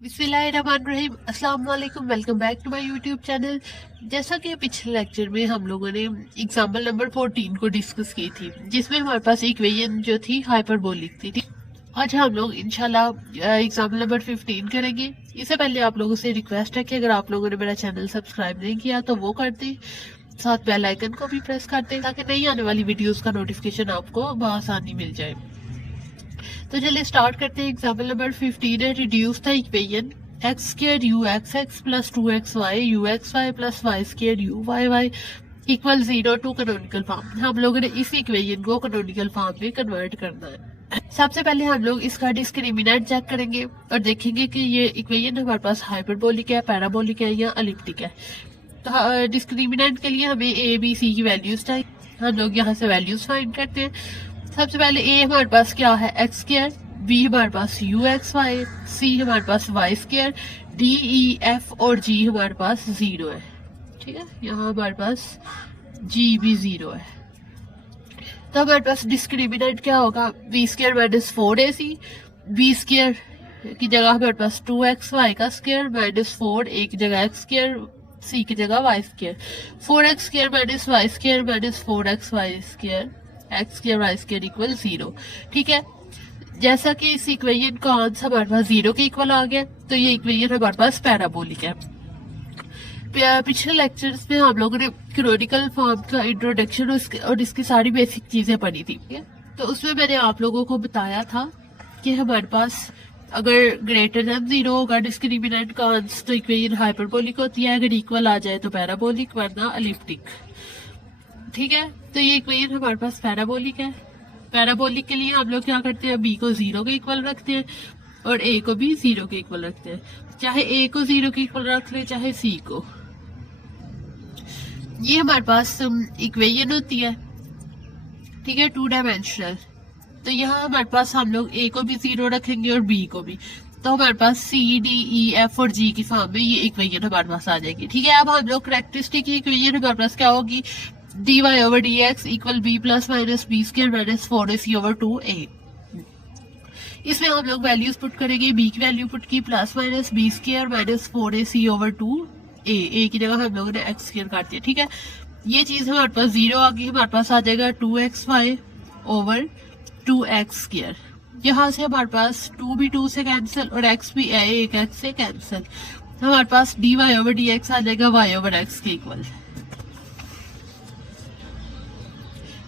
बिस्मिल्लाहिर्रहमानिर्रहीम, अस्सलाम वालेकुम। Welcome back to my YouTube channel. जैसा कि पिछले लेक्चर में हम लोगों ने एग्जाम्पल नंबर 14 को डिस्कस की थी, जिसमें हमारे पास इक्वेशन जो थी हाइपरबोलिक थी। आज हम लोग इंशाल्लाह एग्जाम्पल नंबर 15 करेंगे। इससे पहले आप लोगों से रिक्वेस्ट है कि अगर आप लोगों ने मेरा चैनल सब्सक्राइब नहीं किया तो वो कर दें, साथ बेल आइकन को भी प्रेस कर दें ताकि नई आने वाली वीडियोस का नोटिफिकेशन आपको बआसानी मिल जाए। तो चलिए स्टार्ट करते हैं। एग्जाम्पल नंबर 15 है, reduce the equation x square u x x plus 2 XY u x y plus y square u y y equal 0 to canonical form. हम लोगों ने इस इक्वेशन को कैनोनिकल फॉर्म में कन्वर्ट करना है। सबसे पहले हम लोग इसका डिस्क्रिमिनेंट चेक करेंगे और देखेंगे कि ये इक्वेशन हमारे पास हाइपरबोलिक है, पैराबोलिक है या एलिप्टिक है। तो डिस्क्रिमिनेंट के लिए हमें ए बी सी की वैल्यूज चाहिए। हम लोग यहाँ से वैल्यूज फाइंड करते हैं। सबसे पहले ए हमारे पास क्या है, एक्स स्क्वायर, बी हमारे पास यू एक्स वाई, सी हमारे पास y square, D E F और जी हमारे पास 0 है। ठीक है, यहाँ हमारे पास जी भी 0 है। तो हमारे पास डिस्क्रिमिनेंट क्या होगा, b square minus 4AC, b square की जगह हमारे पास 2XY का स्क्वायर माइनस 4, एक जगह एक्स स्क्वायर, सी की जगह Y square, 4x square minus Y square minus 4XY square X square Y square equal 0। ठीक है, जैसा कि इस इक्वेशन का आंसर हमारे पास 0 के इक्वल आ गया, तो ये इक्वेशन हमारे पास पैराबोलिक है। पिछले लेक्चर्स में हम लोगों ने कैनोनिकल फॉर्म का इंट्रोडक्शन और इसकी सारी बेसिक चीजें पढ़ी थी। तो उसमें मैंने आप लोगों को बताया था कि हमारे पास अगर ग्रेटर देन 0 होगा डिस्क्रिमिनेंट का आंसर तो इक्वेशन हाइपरबोलिक होती है, अगर इक्वल आ जाए तो पैराबोलिक वरना एलिप्टिक। ठीक है, तो ये इक्वेशन हमारे पास पैराबोलिक है। पैराबोलिक के लिए हम लोग क्या करते हैं, बी को 0 के इक्वल रखते हैं और ए को भी 0 के इक्वल रखते हैं। चाहे ए को 0 के इक्वल रख ले चाहे सी को, ये हमारे पास इक्वेशन होती है। ठीक है, 2 डायमेंशनल। तो यहाँ हमारे पास हम लोग ए को भी 0 रखेंगे और बी को भी, तो हमारे पास सी डी ई एफ और जी की फॉर्म में ये इक्वेशन हमारे पास आ जाएगी। ठीक है, अब हम लोग करेक्टरिस्टिक इक्वेशन हमारे पास क्या होगी, dy over dx equal b plus minus b square minus 4ac over 2a। इसमें हम लोग वैल्यूज पुट करेंगे, b की वैल्यू पुट की plus minus b square minus 4ac over 2a, a की जगह हम लोगों ने x स्क्वायर काट दिया। ठीक है, ये चीज हमारे पास 0 आ गई, हमारे पास आ जाएगा 2xy ओवर 2x स्क्वायर। यहाँ से हमारे पास 2 भी 2 से कैंसिल और x भी एक x से कैंसिल, हमारे पास dy ओवर dx आ जाएगा y ओवर x के इक्वल।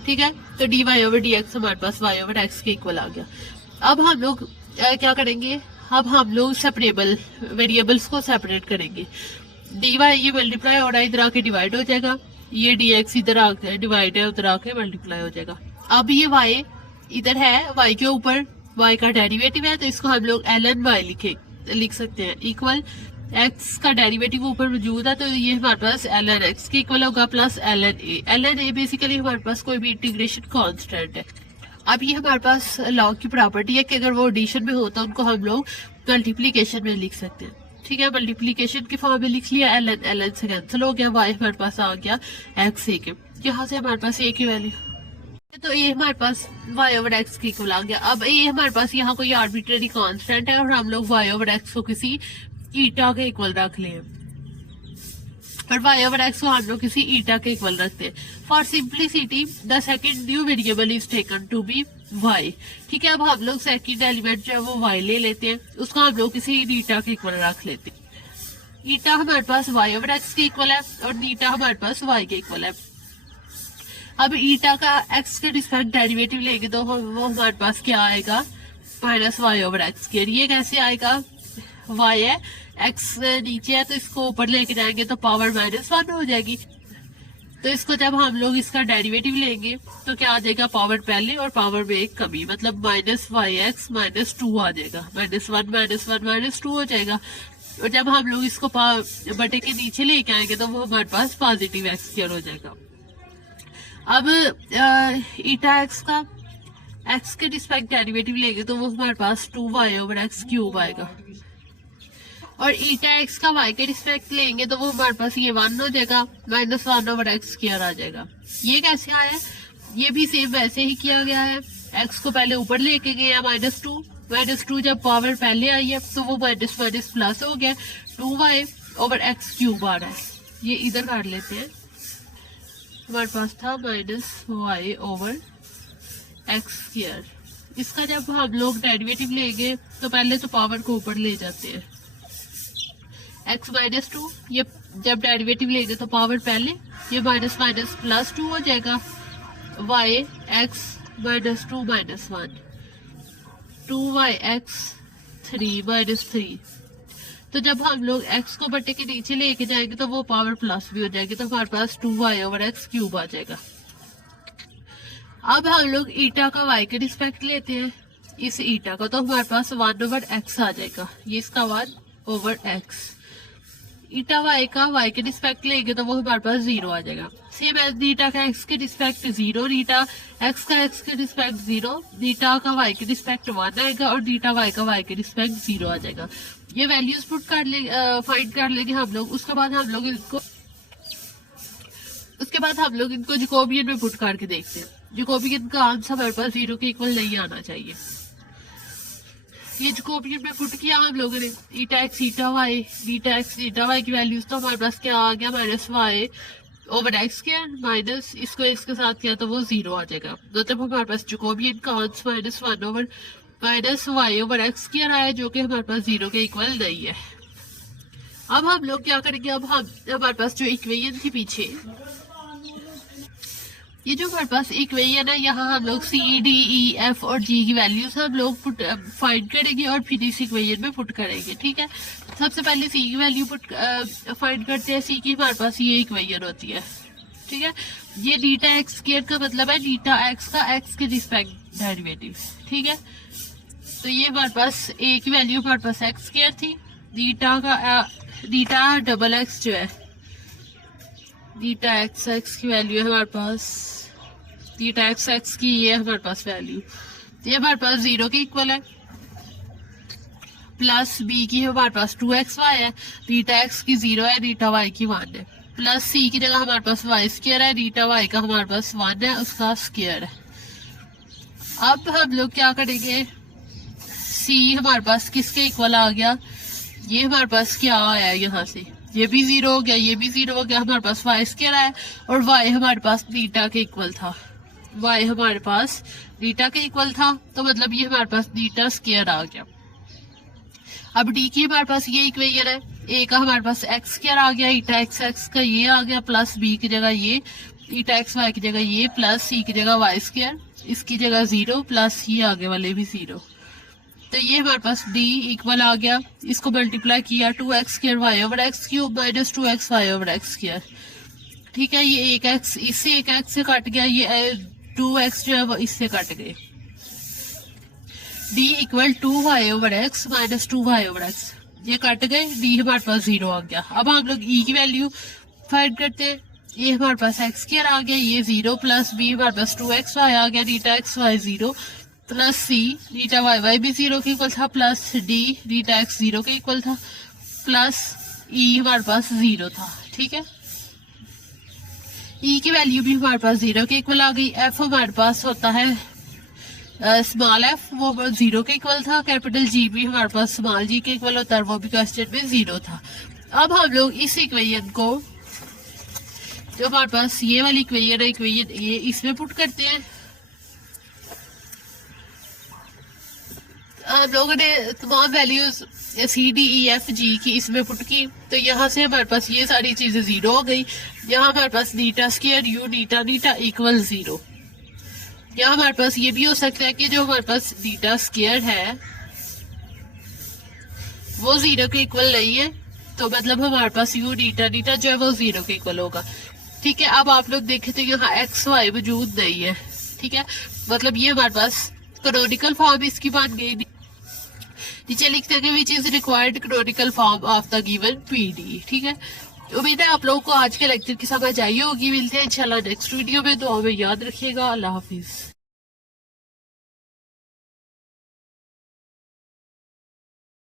ठीक है, तो dy ओवर dx हमारे पास y ओवर x के इक्वल आ गया। अब हम लोग क्या करेंगे, अब हम लोग सेपरेबल वेरिएबल्स को सेपरेट करेंगे। dy ये मल्टीप्लाई हो रहा है, इधर आके डिवाइड हो जाएगा, ये dx इधर आके डिवाइड है, उधर आके मल्टीप्लाई हो जाएगा। अब ये y इधर है, y के ऊपर y का डेरिवेटिव है, तो इसको हम लोग ln y लिख सकते हैं इक्वल x का डेरिवेटिव ऊपर मौजूद है, तो ये हमारे पास ln x के इक्वल होगा प्लस ln a बेसिकली हमारे पास कोई भी इंटीग्रेशन कांस्टेंट है। अब ये हमारे पास लॉग की प्रॉपर्टी है कि अगर वो एडिशन में होता है उनको हम लोग मल्टीप्लीकेशन में लिख सकते हैं। ठीक है, मल्टीप्लीकेशन की फॉर्म में लिख लिया, ln से कैंसिल हो गया, y हमारे पास आ गया x a के, यहाँ से हमारे पास a की वैल्यू, तो ये हमारे पास y ओवर x के इक्वल आ गया। अब ये हमारे पास यहाँ कोई आर्बिट्ररी कांस्टेंट है और हम लोग y ओवर x को किसी ईटा के इक्वल रख ले, पर y ओवर x को हम लोग किसी ईटा के इक्वल रखते हैं। For simplicity the second new variable is taken to be y। ठीक है, अब हम लोग सेकंड एलिमेंट जो है वो y ले लेते हैं, उसको हम लोग किसी ईटा के इक्वल रख लेते हैं। ईटा हमारे पास y ओवर x के इक्वल है और नीटा हमारे पास y के इक्वल है। अब ईटा का x के रिस्पेक्ट डेरिवेटिव लेंगे तो वो हमारे पास क्या आएगा, माइनस y ओवर x के। ये कैसे आएगा, y है, x नीचे है तो इसको ऊपर लेके जाएंगे तो पावर -1 हो जाएगी। तो इसको जब हम लोग इसका डेरिवेटिव लेंगे तो क्या आ जाएगा, पावर पहले और पावर में एक कमी, मतलब माइनस yx माइनस 2 आ जाएगा, -1 माइनस 2 हो जाएगा। और जब हम लोग इसको बटे के नीचे लेके आएंगे तो वो हमारे पास पॉजिटिव x स्क्वायर हो जाएगा। अब ईटा x का x के रिस्पेक्ट डेरिवेटिव लेंगे तो वो हमारे पास 2y ओवर x क्यूब आएगा, और ईटा x का y के रिस्पेक्ट लेंगे तो वो हमारे पास ये 1 हो जाएगा, -1 ओवर x स्क्वायर आ जाएगा। ये कैसे आया, ये भी सेम वैसे ही किया गया है, x को पहले ऊपर लेके गए हैं -2 -2 जब पावर पहले आई है तो वो माइनस माइनस प्लस हो गया, 2y ओवर एक्स क्यूब आ रहा है। ये इधर काट लेते हैं, हमारे पास था -y ओवर एक्स स्क्वायर। इसका जब हम लोग डेरिवेटिव लेंगे तो पहले तो पावर को ऊपर ले जाते हैं, x -2, ये जब डेरिवेटिव लेंगे तो पावर पहले, ये माइनस माइनस प्लस 2 हो जाएगा, y x -2 -1, 2y x 3 -3। तो जब हम लोग x को बट्टे के नीचे लेके जाएंगे तो वो पावर प्लस भी हो जाएगी, तो हमारे पास 2y ओवर एक्स क्यूब आ जाएगा। अब हम लोग ईटा का y के रिस्पेक्ट लेते हैं, इस ईटा का, तो हमारे पास 1 ओवर x आ जाएगा, ये इसका 1 ओवर x। ईटा y का y के रिस्पेक्ट लेंगे तो वो हमारे पास 0 आ जाएगा। सेम एज नीटा का x के रिस्पेक्ट 0, नीटा x का x के रिस्पेक्ट 0, नीटा का y के रिस्पेक्ट 1 आएगा और नीटा y का y के रिस्पेक्ट 0 आ जाएगा। ये वैल्यूज पुट कर ले फाइंड कर लेंगे हम लोग। उसके बाद हम लोग इनको जैकोबियन में पुट करके देखते हैं। जैकोबियन का आंसर हमारे पास 0 के इक्वल नहीं आना चाहिए। ये जैकोबियन में पुट किया हम लोगों ने, eta x eta y, beta x eta y की वैल्यूज, तो हमारे पास क्या आ गया, -y over x square, minus इसको इसके साथ किया तो वो 0 आ जाएगा। मतलब हमारे पास जैकोबियन का answer -1 over -y over x square आया, जो कि हमारे पास 0 के इक्वल नहीं है। अब हम लोग क्या करेंगे, अब हमारे पास जो इक्वेशन थी पीछे, ये जो हमारे पास इक्वेशन है, यहाँ हम लोग C, D, E, F और G की वैल्यूज हम लोग फाइंड करेंगे और फिर इस इक्वेशन में पुट करेंगे। ठीक है, सबसे पहले C की वैल्यू फाइंड करते हैं। C की हमारे पास ये इक्वेशन होती है। ठीक है, ये बीटा एक्स स्क्वायर का मतलब है बीटा एक्स का एक्स के रिस्पेक्ट डेरिवेटिव। ठीक है, तो ये हमारे पास A की वैल्यू हमारे पास एक्स स्क्वायर थी, बीटा डबल एक्स जो है, बीटा एक्स एक्स की वैल्यू है हमारे पास, बीटा एक्स एक्स की ये हमारे पास वैल्यू, ये हमारे पास 0 के इक्वल है, प्लस B की हमारे पास 2xy है, बीटा एक्स की 0 है, बीटा y की 1 है, प्लस C की जगह हमारे पास y स्क्वायर है, बीटा y का हमारे पास 1 है, उसका स्क्वायर है। अब हम लोग क्या करेंगे, C हमारे पास किसके इक्वल आ गया, ये हमारे पास क्या आया, यहाँ से ये भी 0 हो गया, ये भी 0 हो गया, हमारे पास y स्क्वायर आया और y हमारे पास बीटा के इक्वल था, y हमारे पास बीटा के इक्वल था, तो मतलब ये हमारे पास बीटा स्क्वायर आ गया। अब D की हमारे पास ये इक्वेशन है, A का हमारे पास x स्क्वायर आ गया, ईटा एक्स एक्स का ये आ गया, प्लस B की जगह ये, ईटा एक्स वाई की जगह ये, प्लस C की जगह y स्क्वायर, इसकी जगह 0, प्लस ये आगे वाले भी 0। तो ये हमारे पास D इक्वल आ गया, इसको मल्टीप्लाई किया 2x square y over x cube minus 2x y over x square. ठीक है, ये एक x इससे एक x से कट गया, ये 2x जो है वो इससे कट गए। D equal 2y over x minus 2y over x, ये कट गए, D हमारे पास 0 आ गया। अब हम लोग E की वैल्यू फाइंड करते हैं, ये हमारे पास x स्क्वायर आ गया, ये 0, प्लस B हमारे पास 2xy आ गया, beta x y 0, plus C beta y y भी 0 के इक्वल था, प्लस D बीटा एक्स 0 के इक्वल था, प्लस E हमारे पास 0 था। ठीक है, E की वैल्यू भी हमारे पास 0 के इक्वल आ गई। F हमारे पास होता है स्मॉल f, वो 0 के इक्वल था, कैपिटल G भी हमारे पास स्मॉल g के इक्वल होता है, वो भी क्वेश्चन में 0 था। अब हम लोग इस इक्वेशन को, जो हमारे पास ये वाली इक्वेशन है, इक्वेशन ये, इसमें पुट करते हैं। हम लोगों ने तमाम values C, D, E, F, G की इसमें पुट की, तो यहाँ से हमारे पास ये सारी चीजें 0 हो गई। यहाँ हमारे पास नीटा स्क्वायर U नीटा नीटा इक्वल 0। यहाँ हमारे पास ये भी हो सकता है कि जो हमारे पास नीटा स्क्वायर है वो 0 के इक्वल नहीं है, तो मतलब हमारे पास U नीटा नीटा जो है वो 0 के इक्वल होगा। ठीक है, अब आप लोग देखें तो यहाँ एक्स वाई वजूद नहीं है। ठीक है, मतलब ये हमारे पास कैनोनिकल फॉर्म इसकी बन गई। नीचे लिखते हैं which is required canonical form of the given PD। ठीक है, उम्मीद है आप लोगों को आज के लेक्चर की समझ आई होगी। मिलते हैं इंशाल्लाह नेक्स्ट वीडियो में, दुआ में याद रखिएगा। अल्लाह हाफिज।